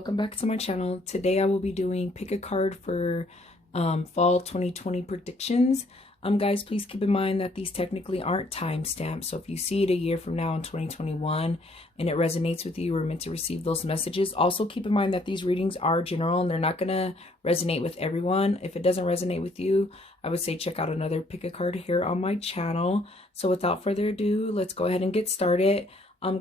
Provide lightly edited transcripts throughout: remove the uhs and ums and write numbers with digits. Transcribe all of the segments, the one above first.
welcome back to my channel. Today I will be doing pick a card for fall 2020 predictions. Guys, please keep in mind that these technically aren't time stamped, so if you see it a year from now in 2021 and it resonates with you, we're meant to receive those messages. Also keep in mind that these readings are general and they're not gonna resonate with everyone. If it doesn't resonate with you, I would say check out another pick a card here on my channel. So without further ado, let's go ahead and get started.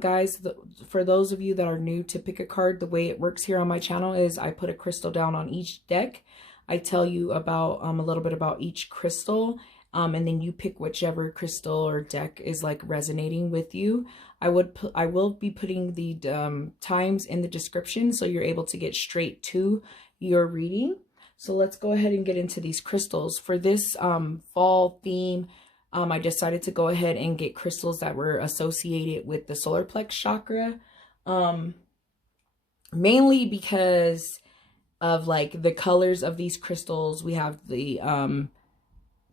Guys, for those of you that are new to pick a card, the way it works here on my channel is I put a crystal down on each deck. I tell you about a little bit about each crystal, and then you pick whichever crystal or deck is like resonating with you. I will be putting the times in the description so you're able to get straight to your reading. So let's go ahead and get into these crystals. For this fall theme, I decided to go ahead and get crystals that were associated with the Solar Plexus Chakra, mainly because of like the colors of these crystals. We have the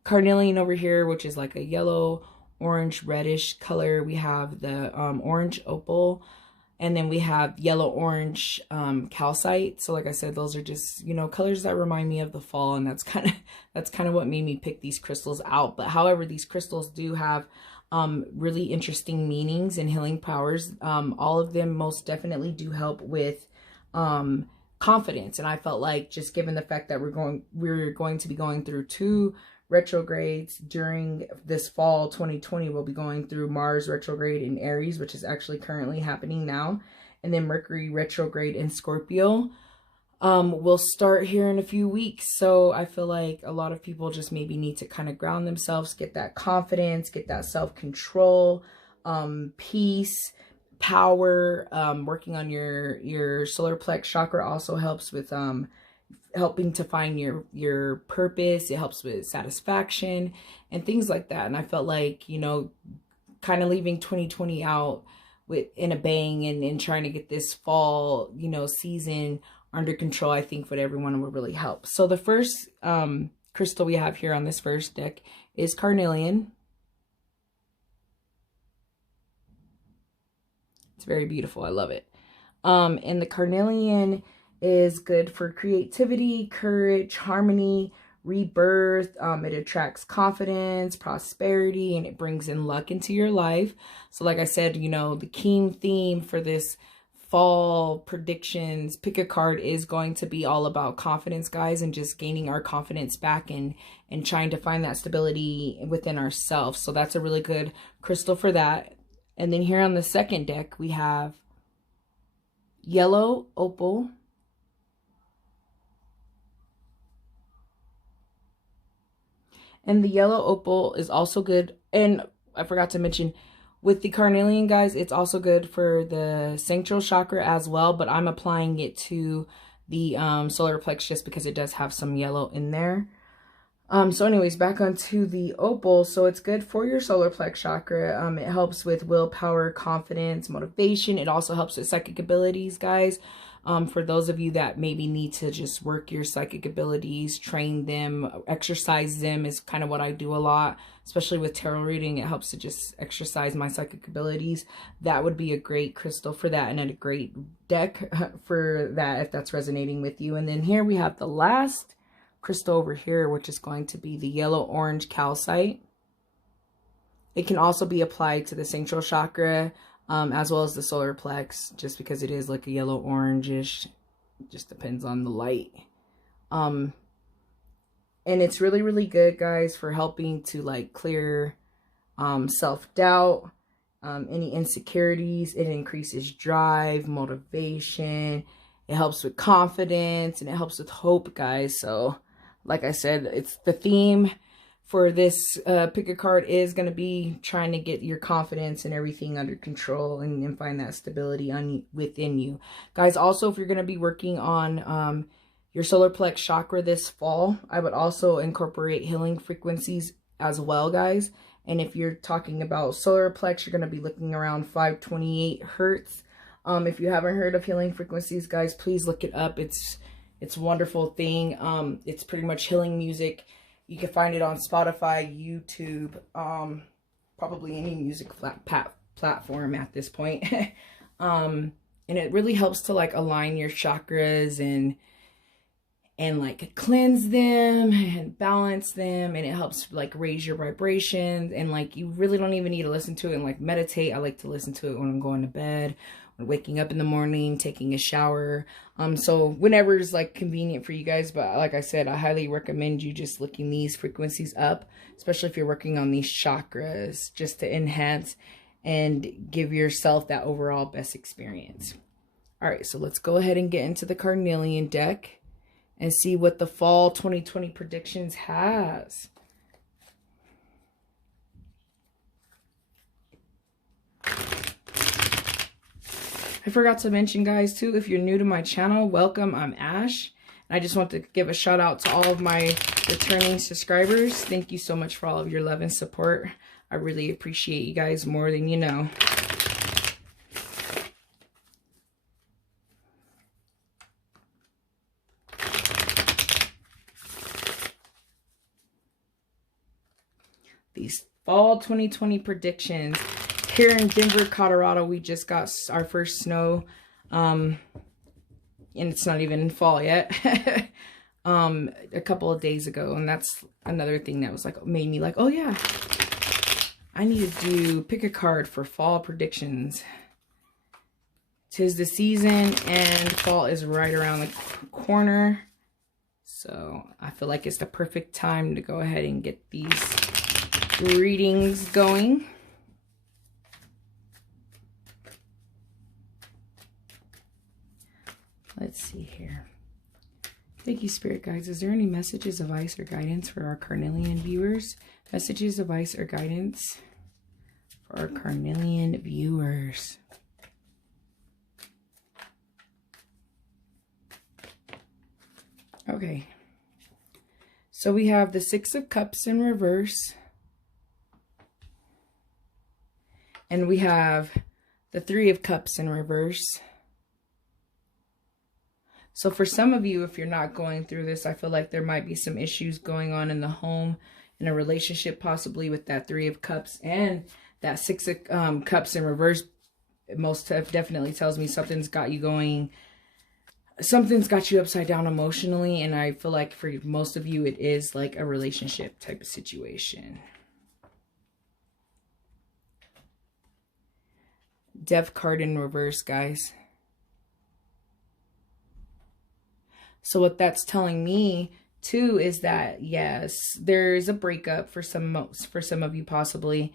Carnelian over here, which is like a yellow, orange, reddish color. We have the orange Opal, and then we have yellow, orange Calcite. So like I said, those are just, you know, colors that remind me of the fall, and that's kind of what made me pick these crystals out. But however, these crystals do have really interesting meanings and healing powers. All of them most definitely do help with confidence, and I felt like, just given the fact that we're going to be going through 2 retrogrades during this fall 2020. We'll be going through Mars retrograde in Aries, which is actually currently happening now, and then Mercury retrograde in Scorpio will start here in a few weeks. So I feel like a lot of people just maybe need to kind of ground themselves, get that confidence, get that self-control, peace, power. Working on your solar plexus chakra also helps with helping to find your purpose. It helps with satisfaction and things like that. And I felt like, you know, kind of leaving 2020 out in a bang and trying to get this fall, you know, season under control, I think for everyone would really help. So the first crystal we have here on this first deck is Carnelian. It's very beautiful. I love it. And the Carnelian is good for creativity, courage, harmony, rebirth. It attracts confidence, prosperity, and it brings in luck into your life. So like I said, you know, the key theme for this fall predictions pick a card is going to be all about confidence, guys, and just gaining our confidence back and trying to find that stability within ourselves. So that's a really good crystal for that. And then here on the second deck, we have yellow Opal, and the yellow Opal is also good. And I forgot to mention, with the Carnelian, guys, it's also good for the sacral chakra as well. But I'm applying it to the solar plexus just because it does have some yellow in there. So anyways, back onto the Opal. So it's good for your solar plexus chakra. It helps with willpower, confidence, motivation. It also helps with psychic abilities, guys. For those of you that maybe need to just work your psychic abilities, train them, exercise them is kind of what I do a lot, especially with tarot reading. It helps to just exercise my psychic abilities. That would be a great crystal for that, and a great deck for that if that's resonating with you. And then here we have the last crystal over here, which is going to be the yellow orange calcite. It can also be applied to the sacral chakra, as well as the solar plex, just because it is like a yellow orangish. It just depends on the light. And it's really, really good, guys, for helping to like clear self-doubt, any insecurities. It increases drive, motivation. It helps with confidence, and it helps with hope, guys. So like I said, it's the theme for this pick a card is going to be trying to get your confidence and everything under control and find that stability within you. Guys, also, if you're going to be working on your solar plexus chakra this fall, I would also incorporate healing frequencies as well, guys. And if you're talking about solar plexus, you're going to be looking around 528 hertz. If you haven't heard of healing frequencies, guys, please look it up. It's a wonderful thing. It's pretty much healing music. You can find it on Spotify, YouTube, probably any music platform at this point. And it really helps to like align your chakras and like cleanse them and balance them, and it helps like raise your vibrations. And like you really don't even need to listen to it and like meditate. I like to listen to it when I'm going to bed, when waking up in the morning, taking a shower, so whenever is like convenient for you guys. But like I said, I highly recommend you just looking these frequencies up, especially if you're working on these chakras, just to enhance and give yourself that overall best experience. All right, so let's go ahead and get into the Carnelian deck and see what the fall 2020 predictions has. I forgot to mention, guys, too, if you're new to my channel, welcome. I'm Ash. And I just want to give a shout out to all of my returning subscribers. Thank you so much for all of your love and support. I really appreciate you guys more than you know. These fall 2020 predictions. Here in Denver, Colorado, we just got our first snow. And it's not even fall yet. A couple of days ago. And that's another thing that was like, made me like, oh yeah, I need to pick a card for fall predictions. 'Tis the season and fall is right around the corner. So I feel like it's the perfect time to go ahead and get these readings going. Let's see here. Thank you, Spirit Guides. Is there any messages, advice, or guidance for our Carnelian viewers? Messages, advice, or guidance for our Carnelian viewers. Okay. So we have the Six of Cups in reverse. And we have the Three of Cups in reverse. So for some of you, if you're not going through this, I feel like there might be some issues going on in the home, in a relationship, possibly with that Three of Cups and that Six of Cups in reverse. Most definitely tells me something's got you going, something's got you upside down emotionally. And I feel like for most of you, it is like a relationship type of situation. Death card in reverse, guys. So what that's telling me too is that yes, there's a breakup for some of you possibly,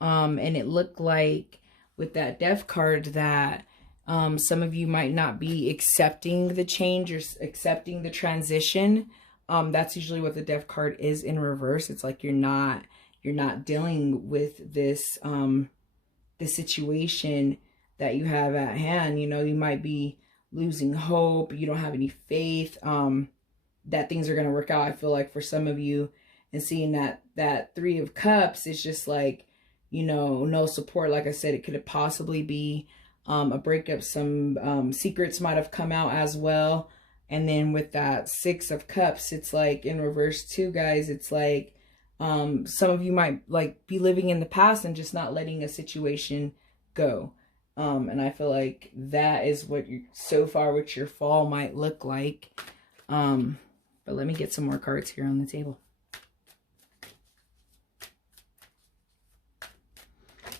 and it looked like with that Death card that some of you might not be accepting the change or accepting the transition. That's usually what the Death card is in reverse. It's like you're not dealing with this this situation that you have at hand. You know, you might be losing hope, you don't have any faith that things are going to work out. I feel like for some of you, and seeing that Three of Cups, it's just like, you know, no support. Like I said, it could possibly be a breakup. Some secrets might have come out as well. And then with that Six of Cups, it's like in reverse too, guys. It's like some of you might like be living in the past and just not letting a situation go. And I feel like that is what so far what your fall might look like. But let me get some more cards here on the table.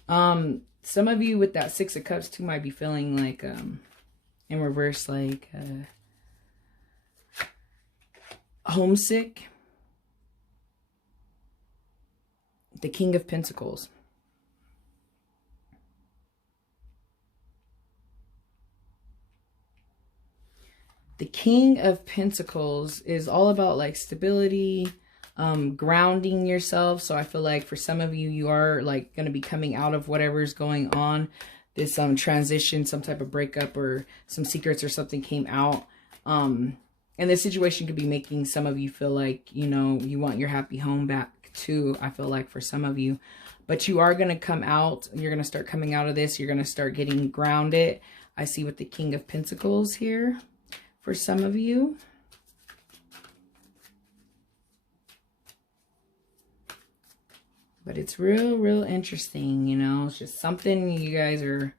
Some of you with that Six of Cups too might be feeling like in reverse, like homesick. The King of Pentacles. The King of Pentacles is all about like stability, grounding yourself. So I feel like for some of you, you are like going to be coming out of whatever's going on, this transition, some type of breakup or some secrets or something came out. And this situation could be making some of you feel like, you know, you want your happy home back too. I feel like for some of you, but you are going to come out, you're going to start coming out of this. You're going to start getting grounded. I see with the King of Pentacles here. For some of you, but it's real interesting, you know. It's just something you guys are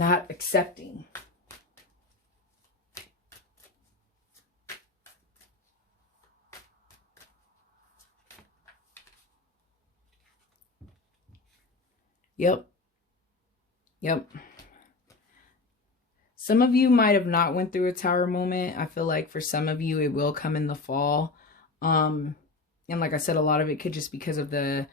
not accepting. Yep. Some of you might have not went through a tower moment. I feel like for some of you, it will come in the fall. And like I said, a lot of it could just because of the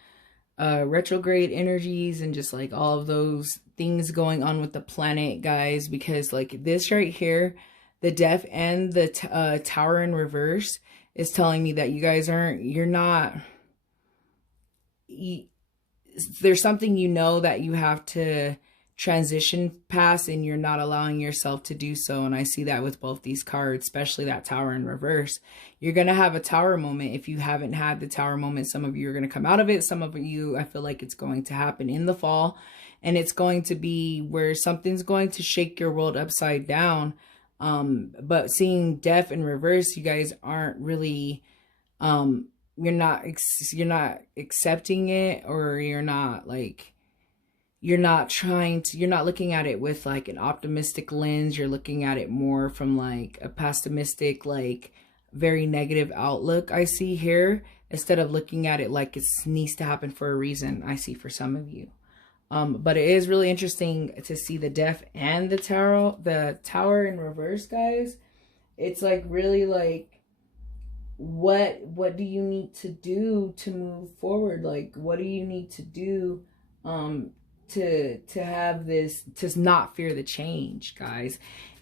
retrograde energies and just like all of those things going on with the planet, guys, because like this right here, the death and the tower in reverse is telling me that you guys there's something you know that you have to transition past and you're not allowing yourself to do so. And I see that with both these cards, especially that tower in reverse. You're going to have a tower moment. If you haven't had the tower moment, some of you are going to come out of it. Some of you, I feel like it's going to happen in the fall, and it's going to be where something's going to shake your world upside down. But seeing death in reverse, you guys aren't really, you're not accepting it, or you're not looking at it with like an optimistic lens. You're looking at it more from like a pessimistic, like very negative outlook I see here, instead of looking at it like it needs to happen for a reason, I see for some of you. But it is really interesting to see the death and the tower in reverse, guys. It's like really like, what do you need to do to move forward? Like, what do you need to do to have this, to not fear the change, guys?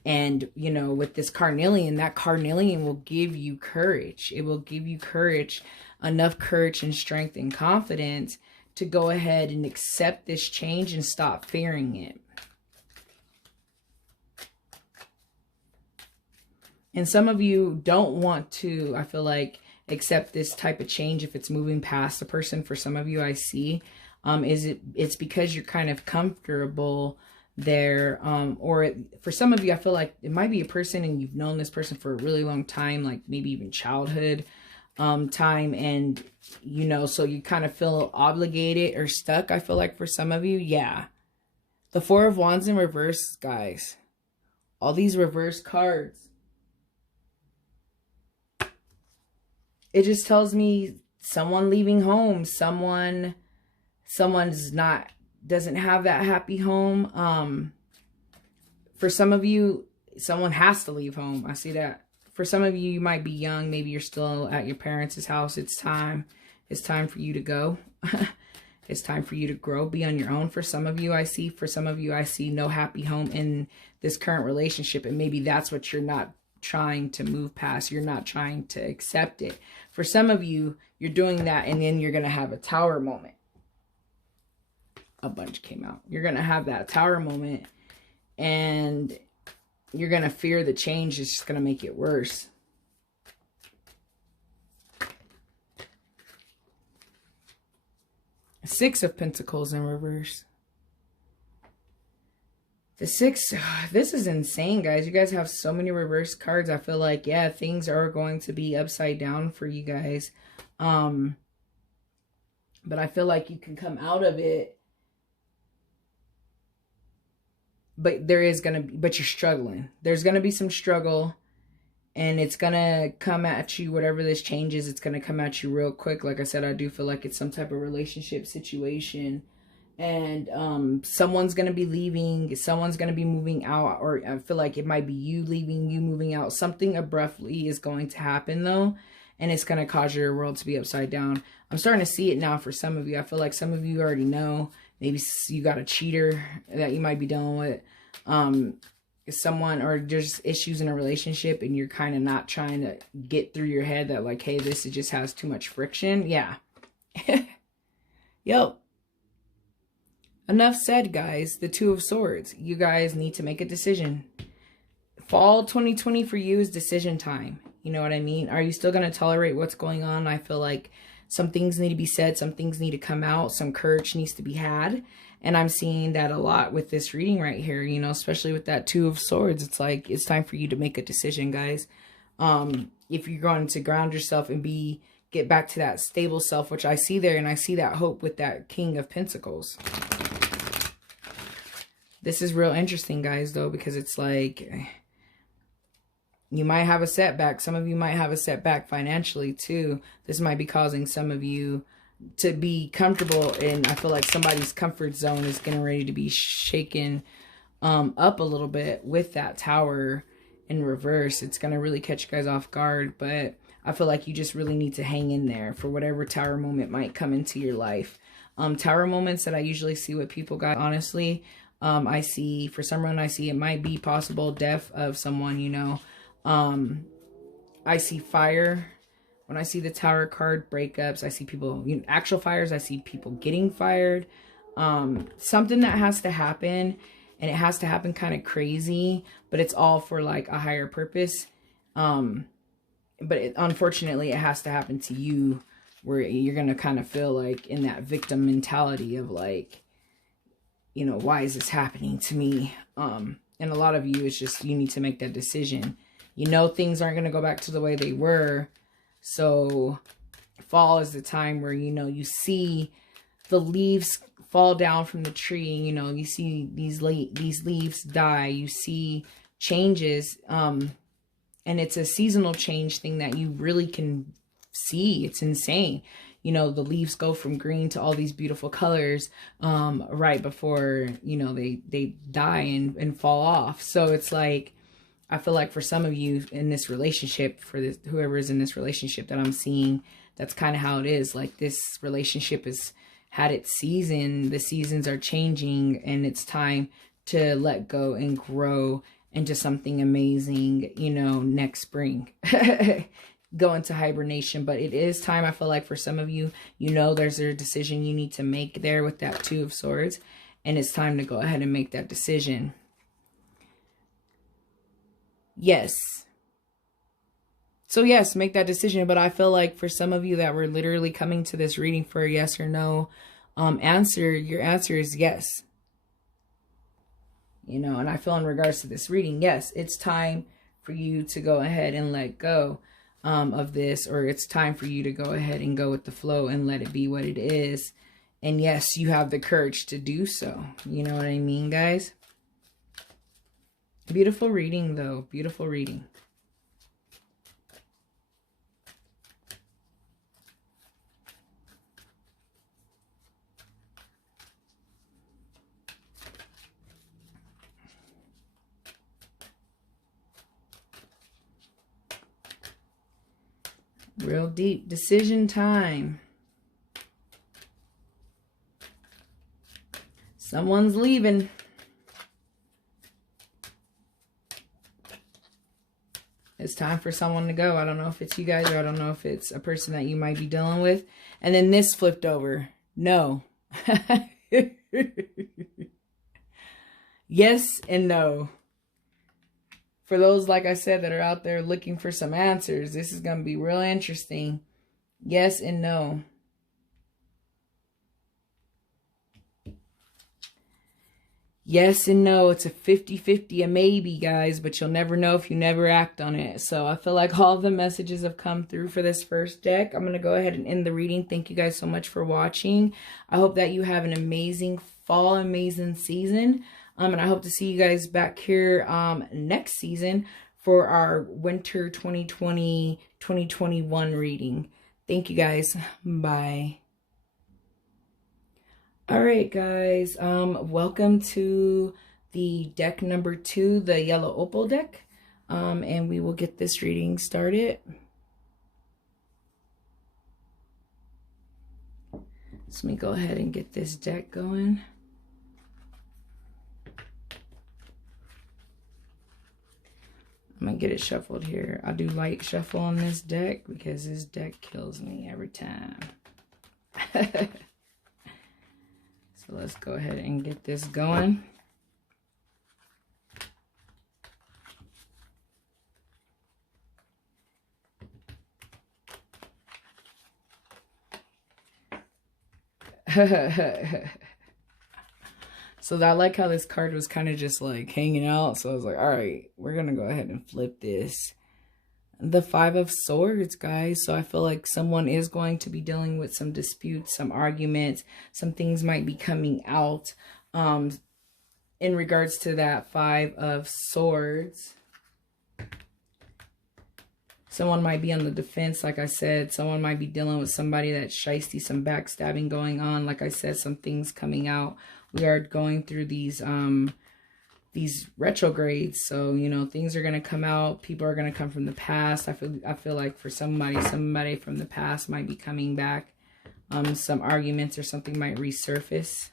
And you know, with this Carnelian, that Carnelian will give you courage. It will give you courage, enough courage and strength and confidence to go ahead and accept this change and stop fearing it. And some of you don't want to, I feel like, accept this type of change if it's moving past a person. For some of you, I see, it's because you're kind of comfortable there. Or for some of you, I feel like it might be a person and you've known this person for a really long time, like maybe even childhood time. And, you know, so you kind of feel obligated or stuck, I feel like for some of you. Yeah. The Four of Wands in reverse, guys. All these reverse cards. It just tells me someone leaving home, someone's doesn't have that happy home. For some of you, someone has to leave home. I see that. For some of you, you might be young. Maybe you're still at your parents' house. It's time. It's time for you to go. It's time for you to grow, be on your own. For some of you, I see. For some of you, I see no happy home in this current relationship. And maybe that's what you're not trying to move past. You're not trying to accept it. For some of you, you're doing that, and then you're going to have a tower moment. A bunch came out. You're going to have that tower moment, and you're going to fear the change. It's just going to make it worse. Six of Pentacles in reverse. The Six, this is insane, guys. You guys have so many reverse cards. I feel like, yeah, things are going to be upside down for you guys. But I feel like you can come out of it. But there is going to be, but you're struggling. There's going to be some struggle. And it's going to come at you, whatever this change is, it's going to come at you real quick. Like I said, I do feel like it's some type of relationship situation. And someone's going to be leaving, someone's going to be moving out, or I feel like it might be you leaving, you moving out. Something abruptly is going to happen though, and it's going to cause your world to be upside down. I'm starting to see it now for some of you. I feel like some of you already know. Maybe you got a cheater that you might be dealing with. Someone, or there's issues in a relationship and you're kind of not trying to get through your head that like, hey, this just has too much friction. Yeah. Yep. Enough said, guys. The Two of Swords. You guys need to make a decision. Fall 2020 for you is decision time. You know what I mean? Are you still going to tolerate what's going on? I feel like some things need to be said. Some things need to come out. Some courage needs to be had. And I'm seeing that a lot with this reading right here, you know, especially with that Two of Swords. It's like, it's time for you to make a decision, guys. If you're going to ground yourself and get back to that stable self, which I see there, and I see that hope with that King of Pentacles. This is real interesting, guys, though, because it's like you might have a setback. Some of you might have a setback financially too. This might be causing some of you to be comfortable, and I feel like somebody's comfort zone is getting ready to be shaken up a little bit with that Tower in reverse. It's going to really catch you guys off guard, but I feel like you just really need to hang in there for whatever Tower moment might come into your life. Tower moments that I usually see with people, guys, honestly, I see, for someone, I see it might be possible death of someone, you know. I see fire. When I see the Tower card, breakups, I see people, you know, actual fires, I see people getting fired. Something that has to happen, and it has to happen kind of crazy, but it's all for like a higher purpose. But unfortunately, it has to happen to you, where you're going to kind of feel like in that victim mentality of like, you know, why is this happening to me? And a lot of you, it's just, you need to make that decision. You know, things aren't going to go back to the way they were. So fall is the time where, you know, you see the leaves fall down from the tree. You know, you see these leaves die. You see changes. And it's a seasonal change thing that you really can see. It's insane. You know, the leaves go from green to all these beautiful colors right before, you know, they die and fall off. So it's like, I feel like for some of you in this relationship, for this, whoever is in this relationship that I'm seeing, that's kind of how it is. Like, this relationship has had its season. The seasons are changing, and it's time to let go and grow into something amazing, you know, next spring. Go into hibernation. But it is time, I feel like, for some of you, you know, there's a decision you need to make there with that Two of Swords, and it's time to go ahead and make that decision. Yes. So yes, make that decision. But I feel like for some of you that were literally coming to this reading for a yes or no answer, your answer is yes. You know, and I feel in regards to this reading, yes, it's time for you to go ahead and let go of this, or it's time for you to go ahead and go with the flow and let it be what it is. And yes, you have the courage to do so. You know what I mean, guys? Beautiful reading, though. Beautiful reading. Real deep decision time. Someone's leaving. It's time for someone to go. I don't know if it's you guys, or I don't know if it's a person that you might be dealing with. And then this flipped over. No. Yes and no. For those, like I said, that are out there looking for some answers, this is going to be real interesting. Yes and no. Yes and no. It's a 50-50, a maybe, guys, but you'll never know if you never act on it. So I feel like all the messages have come through for this first deck. I'm going to go ahead and end the reading. Thank you guys so much for watching. I hope that you have an amazing fall, amazing season. And I hope to see you guys back here next season for our winter 2020-2021 reading. Thank you guys. Bye. All right, guys. Welcome to the deck number 2, the yellow opal deck. And we will get this reading started. So let me go ahead and get this deck going. I'm going to get it shuffled here. I do light shuffle on this deck because this deck kills me every time. So let's go ahead and get this going. So I like how this card was kind of just like hanging out. So I was like, all right, we're going to go ahead and flip this. The 5 of Swords, guys. So I feel like someone is going to be dealing with some disputes, some arguments. Some things might be coming out. in regards to that Five of Swords, someone might be on the defense, like I said. Someone might be dealing with somebody that's shysty, some backstabbing going on. Like I said, some things coming out. We are going through these retrogrades, so you know, things are going to come out. People are going to come from the past. I feel like for somebody from the past might be coming back. Some arguments or something might resurface,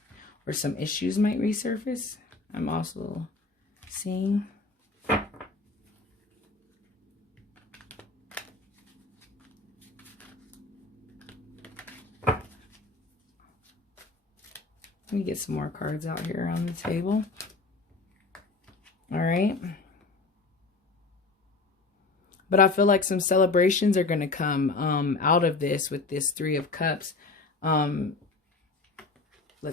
or some issues might resurface. I'm also seeing. Let me get some more cards out here on the table. All right. But I feel like some celebrations are going to come out of this with this Three of Cups. Let's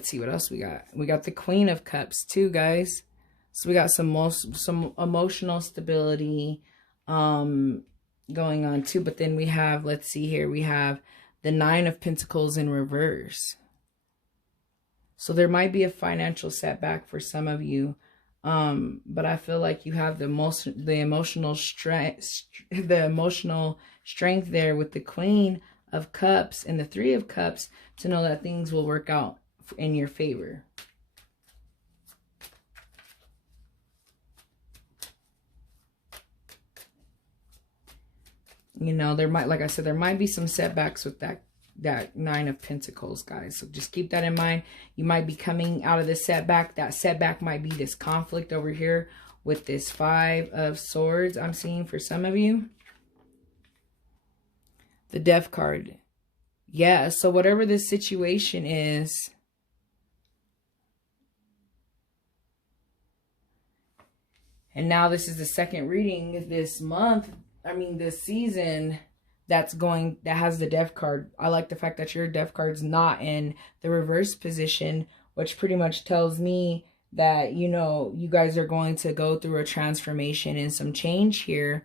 see what else we got. We got the Queen of Cups too, guys. So we got some emotional stability going on too. But then we have, let's see here, we have the Nine of Pentacles in reverse. So there might be a financial setback for some of you. But I feel like you have the emotional strength there with the Queen of Cups and the Three of Cups to know that things will work out in your favor. You know, there might, like I said, there might be some setbacks with that Nine of Pentacles, guys. So just keep that in mind. You might be coming out of this setback. That setback might be this conflict over here with this Five of Swords I'm seeing for some of you. The Death card. Yeah, so whatever this situation is, and now this is the second reading this month, this season, that has the Death card. I like the fact that your Death card's not in the reverse position, which pretty much tells me that, you know, you guys are going to go through a transformation and some change here.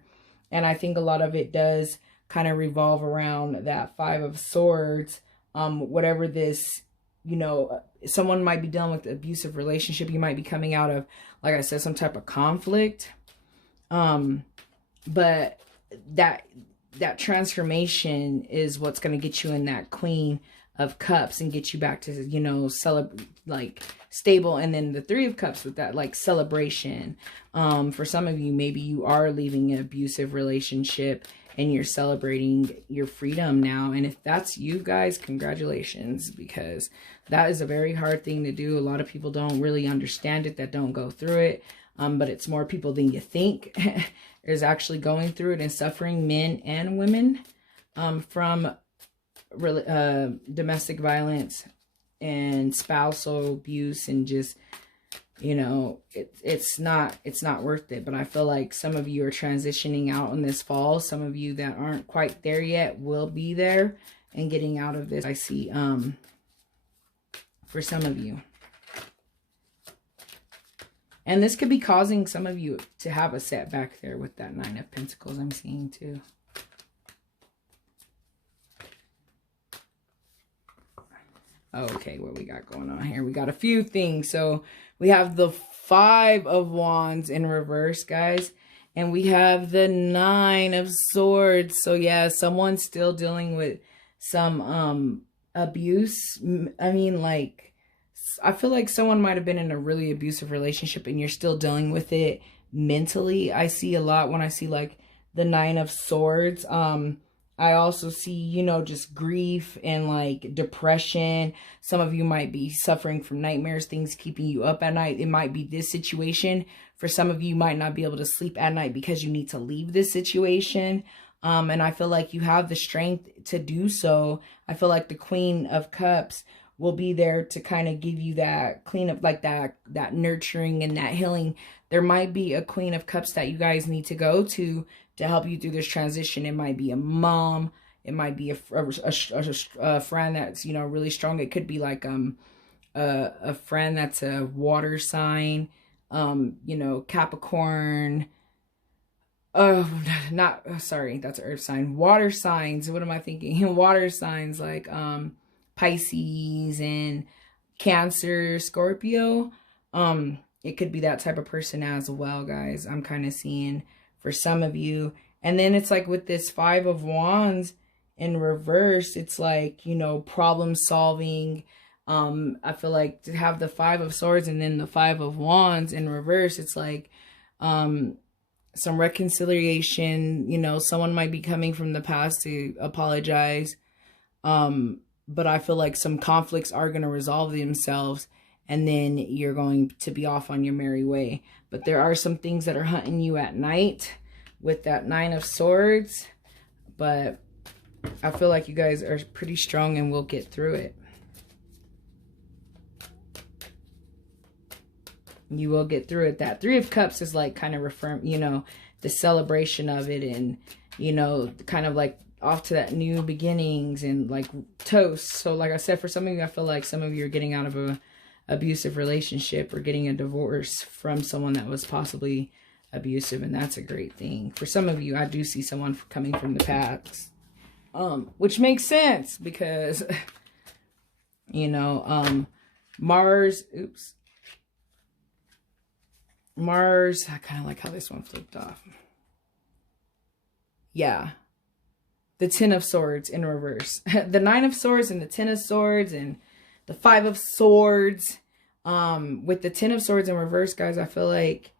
And I think a lot of it does kind of revolve around that Five of Swords. Whatever this, you know, someone might be dealing with an abusive relationship. You might be coming out of, like I said, some type of conflict. But that transformation is what's going to get you in that Queen of Cups and get you back to, you know, stable. And then the Three of Cups with that, like, celebration. For some of you, maybe you are leaving an abusive relationship and you're celebrating your freedom now. And if that's you guys, congratulations, because that is a very hard thing to do. A lot of people don't really understand it, that don't go through it. But it's more people than you think is actually going through it and suffering, men and women, from domestic violence and spousal abuse, and just, you know, it's not worth it. But I feel like some of you are transitioning out in this fall. Some of you that aren't quite there yet will be there and getting out of this. I see for some of you. And this could be causing some of you to have a setback there with that Nine of Pentacles I'm seeing too. Okay, what we got going on here? We got a few things. So we have the Five of Wands in reverse, guys. And we have the Nine of Swords. So yeah, someone's still dealing with some abuse. I feel like someone might have been in a really abusive relationship and you're still dealing with it mentally. I see a lot when I see like the Nine of Swords. I also see, you know, just grief and like depression. Some of you might be suffering from nightmares, things keeping you up at night. It might be this situation. For some of you, might not be able to sleep at night because you need to leave this situation. And I feel like you have the strength to do so. I feel like the Queen of Cups will be there to kind of give you that cleanup, like that nurturing and that healing. There might be a Queen of Cups that you guys need to go to help you through this transition. It might be a mom. It might be a friend that's, you know, really strong. It could be like a friend that's a water sign, you know, Capricorn. Sorry, that's an earth sign. Water signs. What am I thinking? Water signs like Pisces and Cancer, Scorpio. it could be that type of person as well, guys. I'm kind of seeing for some of you. And then it's like with this 5 of Wands in reverse, it's like, you know, problem solving. I feel like to have the 5 of Swords and then the 5 of Wands in reverse, it's like some reconciliation. You know, someone might be coming from the past to apologize. But I feel like some conflicts are going to resolve themselves, and then you're going to be off on your merry way. But there are some things that are hunting you at night with that 9 of Swords. But I feel like you guys are pretty strong and will get through it. You will get through it. That 3 of Cups is like kind of reaffirm, you know, the celebration of it, and, you know, kind of like off to that new beginnings and like toast. So like I said, for some of you, I feel like some of you are getting out of a abusive relationship or getting a divorce from someone that was possibly abusive, and that's a great thing. For some of you, I do see someone coming from the past, which makes sense because, you know, Mars, I kind of like how this one flipped off. Yeah. The 10 of Swords in reverse. The 9 of Swords and the 10 of Swords and the 5 of Swords. With the 10 of Swords in reverse, guys, I feel like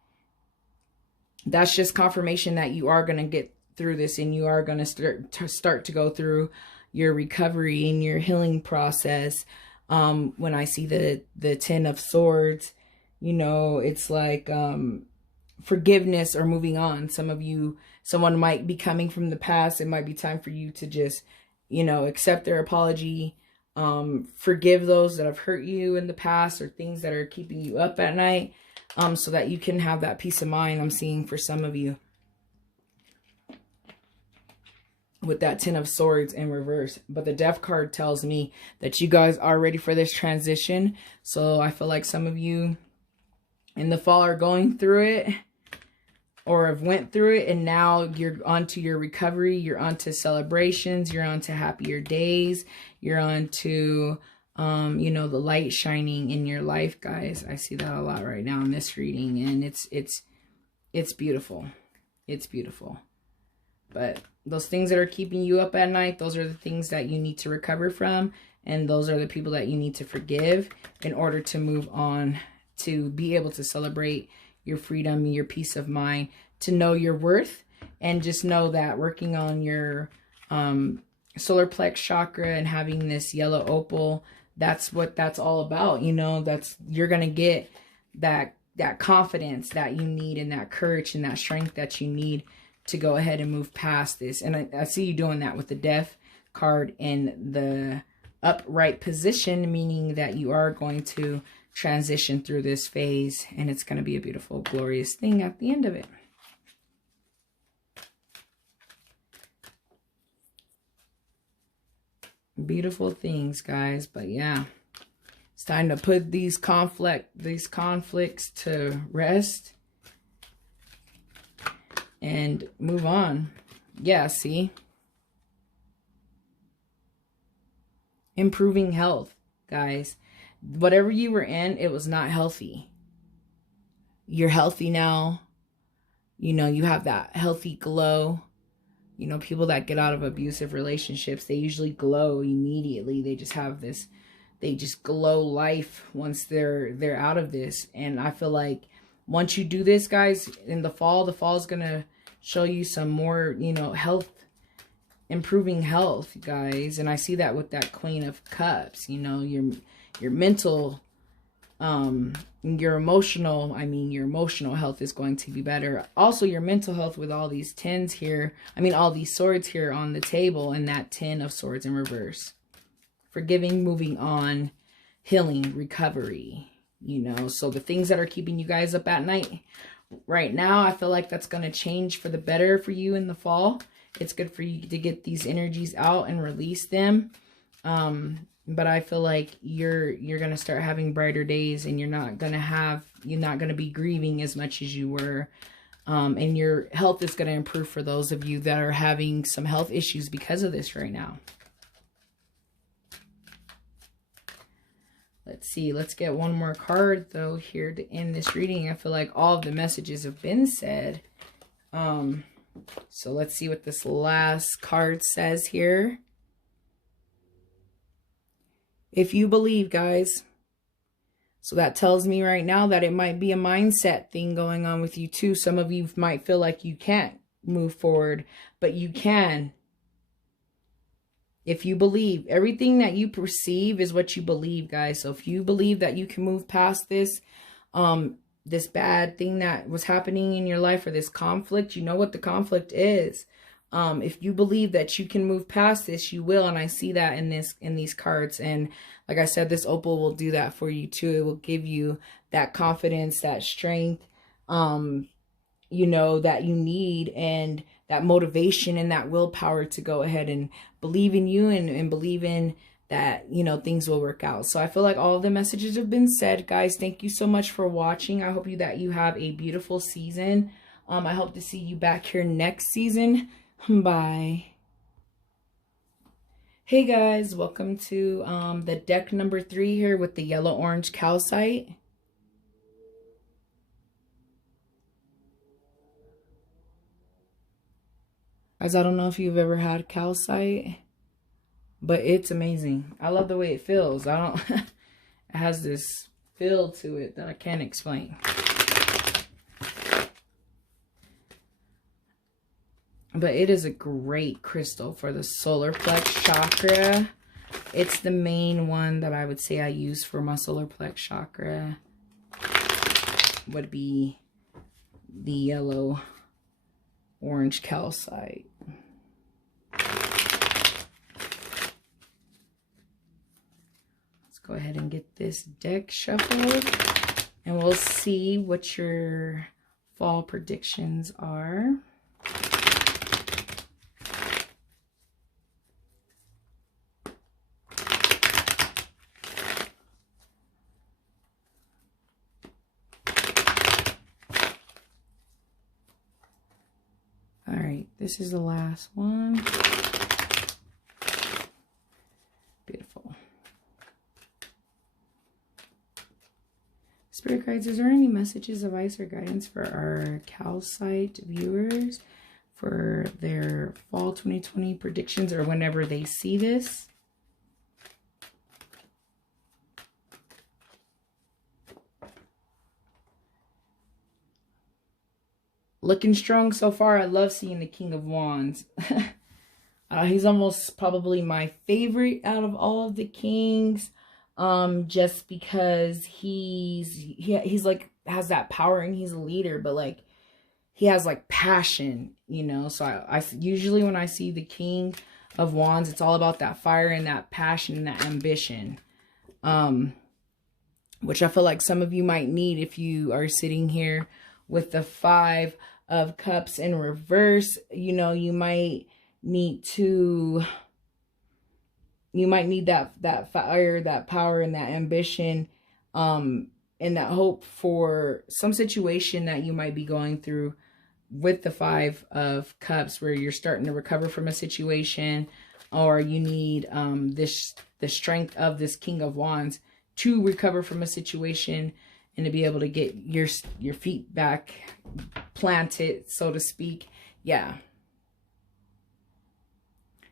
that's just confirmation that you are going to get through this, and you are going to start to go through your recovery and your healing process. When I see the 10 of Swords, you know, it's like forgiveness or moving on. Some of you, someone might be coming from the past. It might be time for you to just, you know, accept their apology, forgive those that have hurt you in the past or things that are keeping you up at night, so that you can have that peace of mind. I'm seeing for some of you with that 10 of Swords in reverse. But the Death card tells me that you guys are ready for this transition. So I feel like some of you in the fall are going through it or have went through it, and now you're onto your recovery, you're onto celebrations, you're onto happier days, you're onto you know, the light shining in your life, guys. I see that a lot right now in this reading, and it's beautiful. It's beautiful. But those things that are keeping you up at night, those are the things that you need to recover from, and those are the people that you need to forgive in order to move on, to be able to celebrate your freedom, your peace of mind, to know your worth, and just know that working on your Solar Plexus Chakra and having this yellow opal, that's what that's all about. You know, you're going to get that confidence that you need, and that courage and that strength that you need to go ahead and move past this. And I see you doing that with the Death card in the upright position, meaning that you are going to transition through this phase, and it's going to be a beautiful, glorious thing at the end of it. Beautiful things, guys. But yeah, it's time to put these conflicts to rest and move on. Yeah, see? Improving health, guys. Whatever you were in, it was not healthy. You're healthy now. You know, you have that healthy glow. You know, people that get out of abusive relationships, they usually glow immediately. They just have this, they just glow life once they're out of this. And I feel like once you do this, guys, in the fall is going to show you some more, you know, health, improving health, guys. And I see that with that Queen of Cups. You know, your mental, your emotional health is going to be better. Also, your mental health with all these tens here, all these swords here on the table, and that 10 of Swords in reverse. Forgiving, moving on, healing, recovery, you know. So the things that are keeping you guys up at night right now, I feel like that's going to change for the better for you in the fall. It's good for you to get these energies out and release them. But I feel like you're going to start having brighter days, and you're not going to be grieving as much as you were. And your health is going to improve for those of you that are having some health issues because of this right now. Let's see. Let's get one more card, though, here to end this reading. I feel like all of the messages have been said. So let's see what this last card says here. If you believe, guys. So that tells me right now that it might be a mindset thing going on with you too. Some of you might feel like you can't move forward, but you can. If you believe, everything that you perceive is what you believe, guys. So if you believe that you can move past this, this bad thing that was happening in your life, or this conflict, you know what the conflict is. If you believe that you can move past this, you will. And I see that in these cards. And like I said, this opal will do that for you too. It will give you that confidence, that strength, you know, that you need, and that motivation and that willpower to go ahead and believe in you, and believe in that, you know, things will work out. So I feel like all of the messages have been said, guys. Thank you so much for watching. I hope that you have a beautiful season. I hope to see you back here next season. Bye. Hey guys, welcome to the deck number 3 here with the yellow orange calcite. Guys, I don't know if you've ever had calcite, but it's amazing. I love the way it feels. It has this feel to it that I can't explain. But it is a great crystal for the Solar Plexus Chakra. It's the main one that I would say I use for my Solar Plexus Chakra. Would be the yellow orange calcite. Let's go ahead and get this deck shuffled, and we'll see what your fall predictions are. This is the last one. Beautiful. Spirit guides, is there any messages, advice, or guidance for our calcite viewers for their fall 2020 predictions, or whenever they see this? Looking strong so far. I love seeing the King of Wands. He's almost probably my favorite out of all of the kings. Just because he's like, has that power, and he's a leader, but like, he has like passion, you know. So I usually, when I see the King of Wands, it's all about that fire and that passion and that ambition. Which I feel like some of you might need if you are sitting here with the 5 of Cups in reverse. You know, you might need that fire, that power, and that ambition, and that hope for some situation that you might be going through with the 5 of Cups, where you're starting to recover from a situation, or you need the strength of this King of Wands to recover from a situation, and to be able to get your feet back planted, so to speak. Yeah.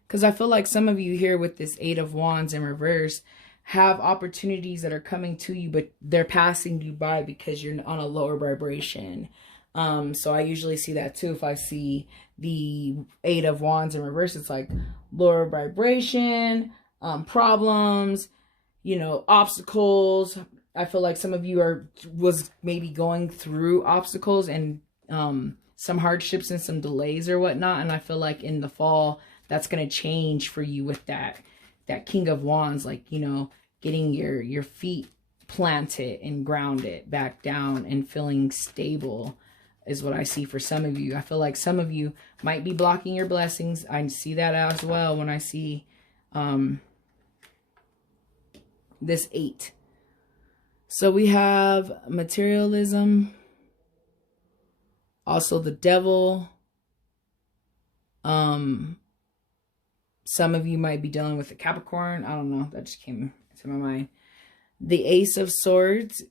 Because I feel like some of you here with this 8 of Wands in reverse have opportunities that are coming to you, but they're passing you by because you're on a lower vibration. So I usually see that too. If I see the 8 of Wands in reverse, it's like lower vibration, problems, you know, obstacles. I feel like some of you was maybe going through obstacles and some hardships and some delays or whatnot. And I feel like in the fall, that's going to change for you with that King of Wands, like, you know, getting your feet planted and grounded back down and feeling stable is what I see for some of you. I feel like some of you might be blocking your blessings. I see that as well when I see this 8. So we have materialism, also the devil. Some of you might be dealing with a Capricorn. I don't know. That just came to my mind. the Ace of Swords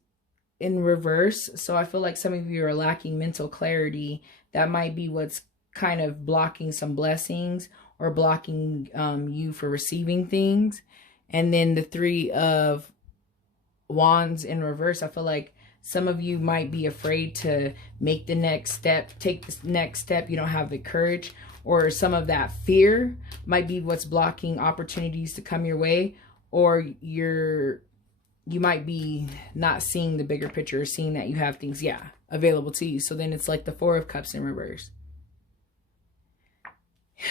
in reverse. So I feel like some of you are lacking mental clarity. That might be what's kind of blocking some blessings or blocking you for receiving things. And then the Three of Wands in reverse. I feel like some of you might be afraid to make the next step, take the next step. You don't have the courage, or some of that fear might be what's blocking opportunities to come your way, or you might be not seeing the bigger picture, or seeing that you have things, yeah, available to you. So then it's like the Four of Cups in reverse.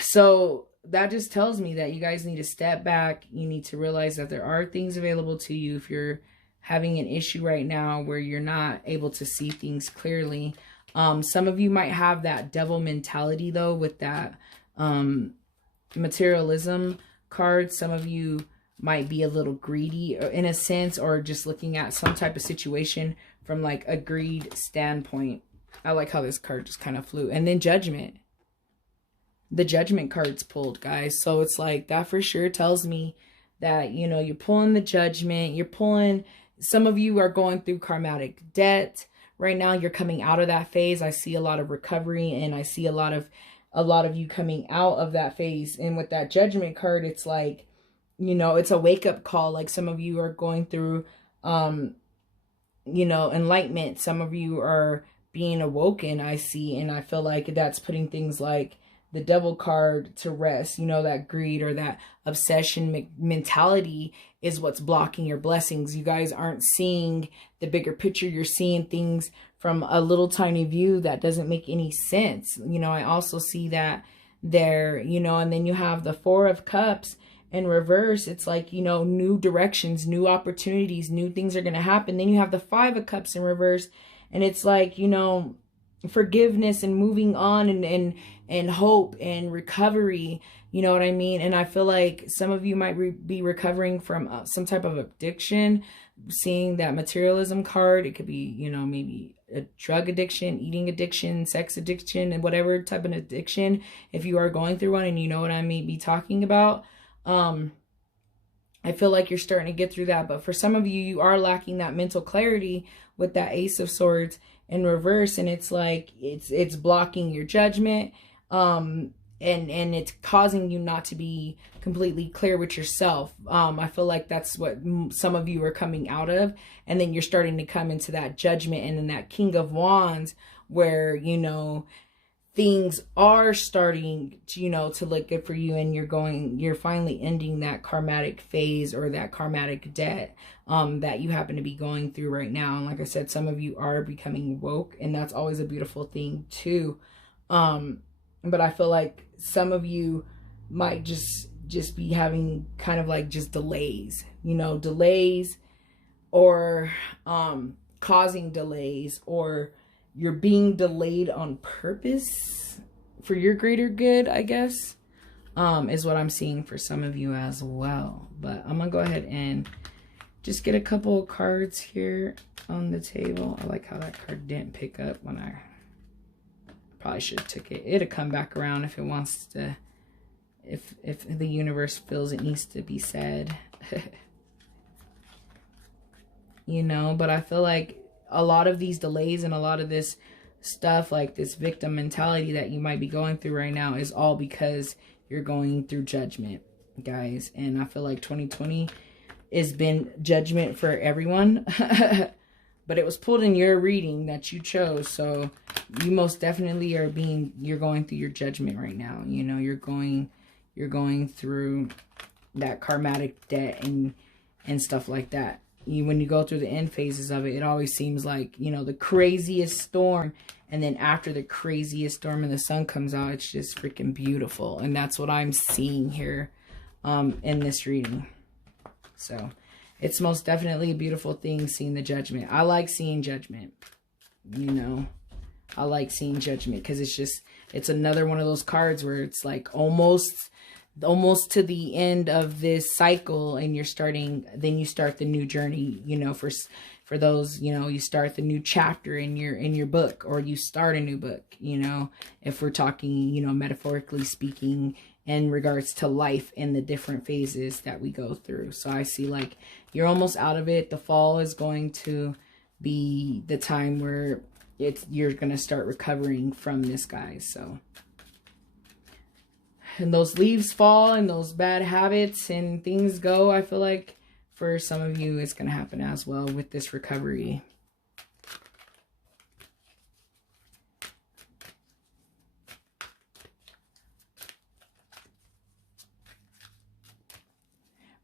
So that just tells me that you guys need to step back. You need to realize that there are things available to you. If you're having an issue right now where you're not able to see things clearly, some of you might have that devil mentality though with that materialism card. Some of you might be a little greedy in a sense, or just looking at some type of situation from like a greed standpoint. I like how this card just kind of flew. And then Judgment. The Judgment card's pulled, guys. So it's like that for sure tells me that, you know, you're pulling the Judgment. You're pulling, some of you are going through karmatic debt right now. You're coming out of that phase. I see a lot of recovery, and I see a lot of you coming out of that phase. And with that Judgment card, it's like, you know, it's a wake-up call. Like some of you are going through, you know, enlightenment. Some of you are being awoken, I see. And I feel like that's putting things like the Devil card to rest. You know, that greed or that obsession mentality is what's blocking your blessings. You guys aren't seeing the bigger picture. You're seeing things from a little tiny view that doesn't make any sense. You know, I also see that there, you know, and then you have the Four of Cups in reverse. It's like, you know, new directions, new opportunities, new things are going to happen. Then you have the Five of Cups in reverse, and it's like, you know, forgiveness and moving on, and hope and recovery. You know what I mean? And I feel like some of you might be recovering from some type of addiction. Seeing that materialism card, it could be, you know, maybe a drug addiction, eating addiction, sex addiction, and whatever type of addiction. If you are going through one, and you know what I may be talking about, I feel like you're starting to get through that. But for some of you, you are lacking that mental clarity with that Ace of Swords in reverse. And it's like, it's blocking your judgment. And it's causing you not to be completely clear with yourself. I feel like that's what some of you are coming out of. And then you're starting to come into that Judgment and then that King of Wands, where, you know, things are starting to, you know, to look good for you, and you're finally ending that karmatic phase or that karmatic debt that you happen to be going through right now. And like I said, some of you are becoming woke, and that's always a beautiful thing too. But I feel like some of you might just be having kind of like just delays, you know, delays, or causing delays, or you're being delayed on purpose for your greater good, I guess, is what I'm seeing for some of you as well. But I'm gonna go ahead and just get a couple of cards here on the table. I like how that card didn't pick up when I probably should have took it. It'll come back around if it wants to, if the universe feels it needs to be said. You know, but I feel like a lot of these delays and a lot of this stuff, like this victim mentality that you might be going through right now, is all because you're going through judgment, guys. And I feel like 2020 has been judgment for everyone. But it was pulled in your reading that you chose. So you most definitely are you're going through your judgment right now. You know, you're going through that karmatic debt and stuff like that. When you go through the end phases of it, it always seems like, you know, the craziest storm. And then after the craziest storm and the sun comes out, it's just freaking beautiful. And that's what I'm seeing here in this reading. So it's most definitely a beautiful thing seeing the judgment. I like seeing judgment, you know. I like seeing judgment because it's another one of those cards where it's like almost to the end of this cycle, and then you start the new journey, you know, for those, you know, you start the new chapter in your book, or you start a new book, you know, if we're talking, you know, metaphorically speaking in regards to life in the different phases that we go through. So I see like you're almost out of it. The fall is going to be the time where you're going to start recovering from this, guys. So, and those leaves fall and those bad habits and things go, I feel like for some of you it's going to happen as well with this recovery.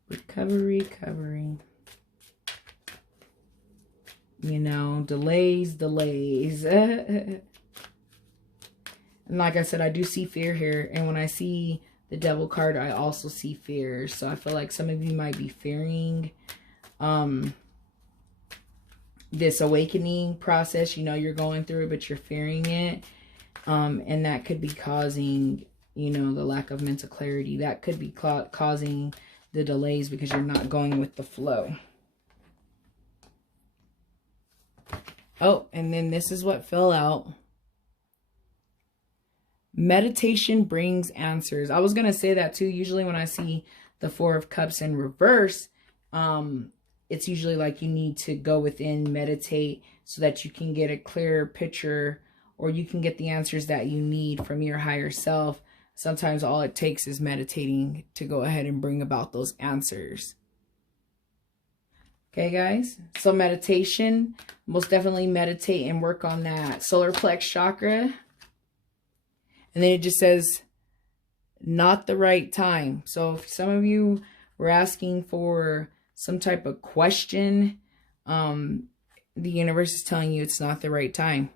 Recovery. You know, delays. And like I said, I do see fear here. And when I see the Devil card, I also see fear. So I feel like some of you might be fearing this awakening process. You know, you're going through it, but you're fearing it. And that could be causing, you know, the lack of mental clarity. That could be causing the delays because you're not going with the flow. Oh, and then this is what fell out. Meditation brings answers. I was going to say that too. Usually when I see the Four of Cups in reverse, it's usually like you need to go within, meditate so that you can get a clearer picture, or you can get the answers that you need from your higher self. Sometimes all it takes is meditating to go ahead and bring about those answers. Okay, guys. So meditation, most definitely meditate and work on that Solar Plexus Chakra. And then it just says, not the right time. So if some of you were asking for some type of question, the universe is telling you it's not the right time.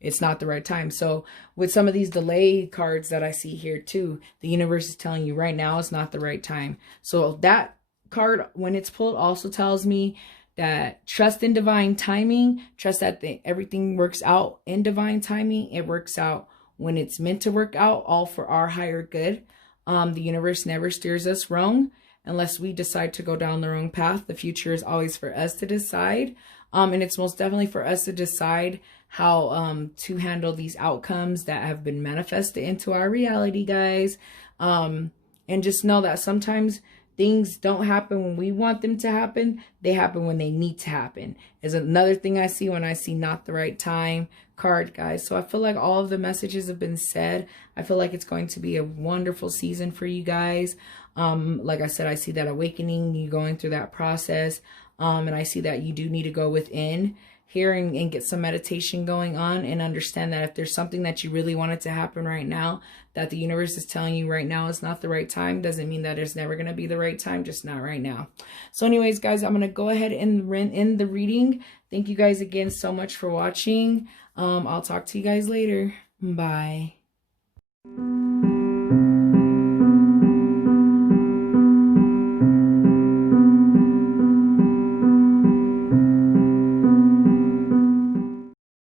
It's not the right time. So with some of these delay cards that I see here too, the universe is telling you right now is not the right time. So that card, when it's pulled, also tells me that trust in divine timing, trust that everything works out in divine timing. It works out when it's meant to work out, all for our higher good. The universe never steers us wrong unless we decide to go down the wrong path. The future is always for us to decide. And it's most definitely for us to decide how to handle these outcomes that have been manifested into our reality, guys. And just know that sometimes things don't happen when we want them to happen. They happen when they need to happen. Is another thing I see when I see not the right time card, guys. So I feel like all of the messages have been said. I feel like it's going to be a wonderful season for you guys. Like I said, I see that awakening, you going through that process. And I see that you do need to go within here and get some meditation going on, and understand that if there's something that you really want it to happen right now, that the universe is telling you right now is not the right time, doesn't mean that it's never going to be the right time, just not right now. So anyways, guys, I'm going to go ahead and end the reading. Thank you guys again so much for watching. I'll talk to you guys later. Bye.